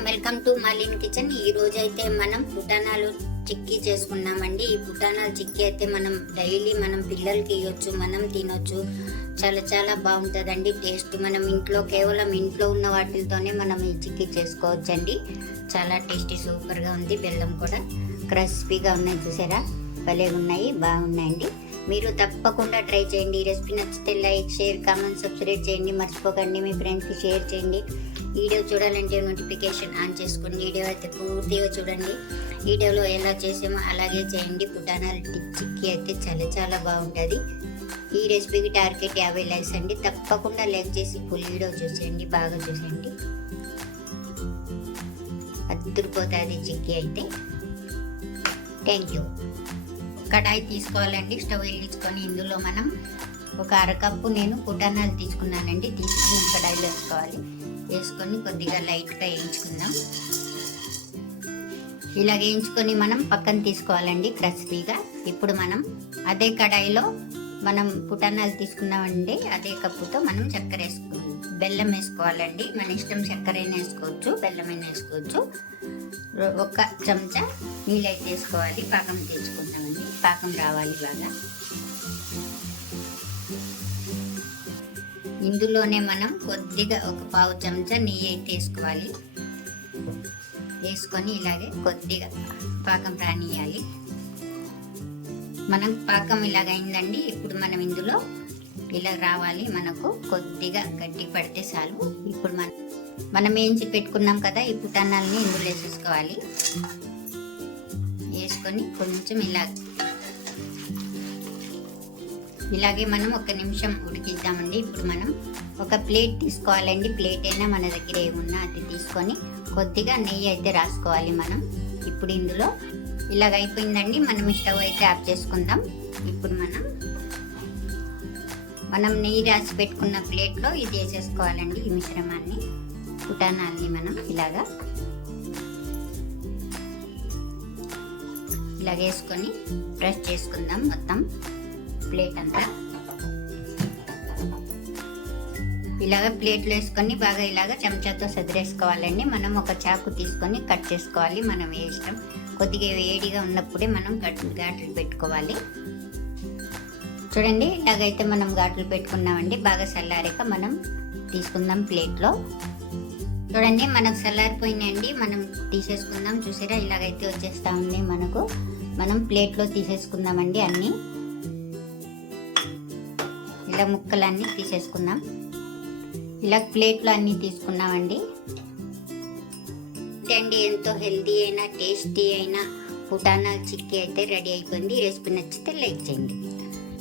Welcome to మాలిన్ kitchen. ఈ రోజు అయితే మనం పుటానాలు చిక్కీ చేసుకున్నామండి. ఈ పుటానాలు చిక్కీ అయితే మనం డైలీ పిల్లలకి ఇవ్వచ్చు, మనం తినొచ్చు. చాలా బాగుంటుందండి టేస్ట్. మనం కేవలం ఇంట్లో ఉన్న వాటితోనే మనం ఈ చిక్కీ చేసుకోవచ్చండి. చాలా టేస్టీ సూపర్గా ఉంది. బెల్లం కూడా క్రిస్పీగా ఉన్నాయి, చూసారా, భలే ఉన్నాయి, బాగున్నాయండి. మీరు తప్పకుండా ట్రై చేయండి. ఈ రెసిపీ నచ్చితే లైక్, షేర్, కామెంట్, సబ్స్క్రైబ్ చేయండి. మర్చిపోకండి మీ ఫ్రెండ్స్కి షేర్ చేయండి. వీడియో చూడాలంటే నోటిఫికేషన్ ఆన్ చేసుకోండి. వీడియో అయితే పూర్తిగా చూడండి. వీడియోలో ఎలా చేసామో అలాగే చేయండి. పుటానాలు చిక్కీ అయితే చాలా బాగుంటుంది. ఈ రెసిపీకి టార్గెట్ 50 లైక్స్ అండి. తప్పకుండా లైక్ చేసి ఫుల్ వీడియో చూసేయండి, బాగా చూసేయండి. అద్దరిపోతుంది చిక్కీ అయితే. Thank you. కడాయి తీసుకోవాలండి. స్టవ్ వెలిగించుకొని ఇందులో మనం ఒక అరకప్పు నేను పుటానాలు తీసుకున్నానండి. తీసుకుని కడాయిలో వేసుకొని కొద్దిగా లైట్గా వేయించుకుందాం. ఇలా వేయించుకొని మనం పక్కన తీసుకోవాలండి క్రిస్పీగా. ఇప్పుడు మనం అదే కడాయిలో మనం పుటానాలు తీసుకున్నామండి. అదే కప్పుతో మనం బెల్లం వేసుకోవాలండి. మన ఇష్టం, చక్కెర అయినా వేసుకోవచ్చు, బెల్లమైనా వేసుకోవచ్చు. ఒక చెంచా నీళ్ళు అయితే వేసుకోవాలి. పాకం తెచ్చుకుందామండి. పాకం రావాలి బాగా. ఇందులోనే మనం కొద్దిగా ఒక పావు చెంచా నెయ్యి అయితే వేసుకోవాలి. వేసుకొని ఇలాగే కొద్దిగా పాకం రానియాలి. మనం పాకం ఇలాగ అయిందండి. ఇప్పుడు మనం ఇందులో ఇలా రావాలి. మనకు కొద్దిగా గట్టి పడితే చాలు. ఇప్పుడు మనం వేయించి పెట్టుకున్నాం కదా, ఈ పుటానాలని ఇందులో వేసేసుకోవాలి. వేసుకొని కొంచెం ఇలాగే మనం 1 నిమిషం ఉడికిద్దామండి. ఇప్పుడు మనం ఒక ప్లేట్ తీసుకోవాలండి. ప్లేట్ అయినా మన దగ్గర ఏమున్నా అది తీసుకొని కొద్దిగా నెయ్యి అయితే రాసుకోవాలి మనం. ఇప్పుడు ఇందులో ఇలాగ అయిపోయిందండి. మనం స్టవ్ అయితే ఆఫ్ చేసుకుందాం. ఇప్పుడు మనం నెయ్యి రాసి పెట్టుకున్న ప్లేట్లో ఇది వేసేసుకోవాలండి. ఈ మిశ్రమాన్ని, పుటానాల్ని మనం ఇలాగ వేసుకొని ప్రెస్ చేసుకుందాం మొత్తం ప్లేట్ అంతా. ఇలాగ ప్లేట్లో వేసుకొని బాగా ఇలాగ చెంచాతో సదిరేసుకోవాలండి. మనం ఒక చాకు తీసుకొని కట్ చేసుకోవాలి. మనం ఇష్టం. కొద్దిగా వేడిగా ఉన్నప్పుడే మనం ఘాట్లు పెట్టుకోవాలి. చూడండి, ఇలాగైతే మనం ఘాట్లు పెట్టుకున్నామండి. బాగా చల్లారాక మనం తీసుకుందాం ప్లేట్లో. చూడండి, మనకు చల్లారిపోయినాయండి. మనం తీసేసుకుందాం. చూసారా, ఇలాగైతే వచ్చేస్తా ఉంది మనకు. మనం ప్లేట్లో తీసేసుకుందామండి. అన్నీ ఇలా ముక్కలన్నీ తీసేసుకుందాం. ఇలా ప్లేట్లో అన్నీ తీసుకున్నామండి. ఎంతో హెల్తీ అయినా టేస్టీ అయినా పుటానాలు చిక్కీ అయితే రెడీ అయిపోయింది. ఈ రెసిపీ నచ్చితే లైక్ చేయండి.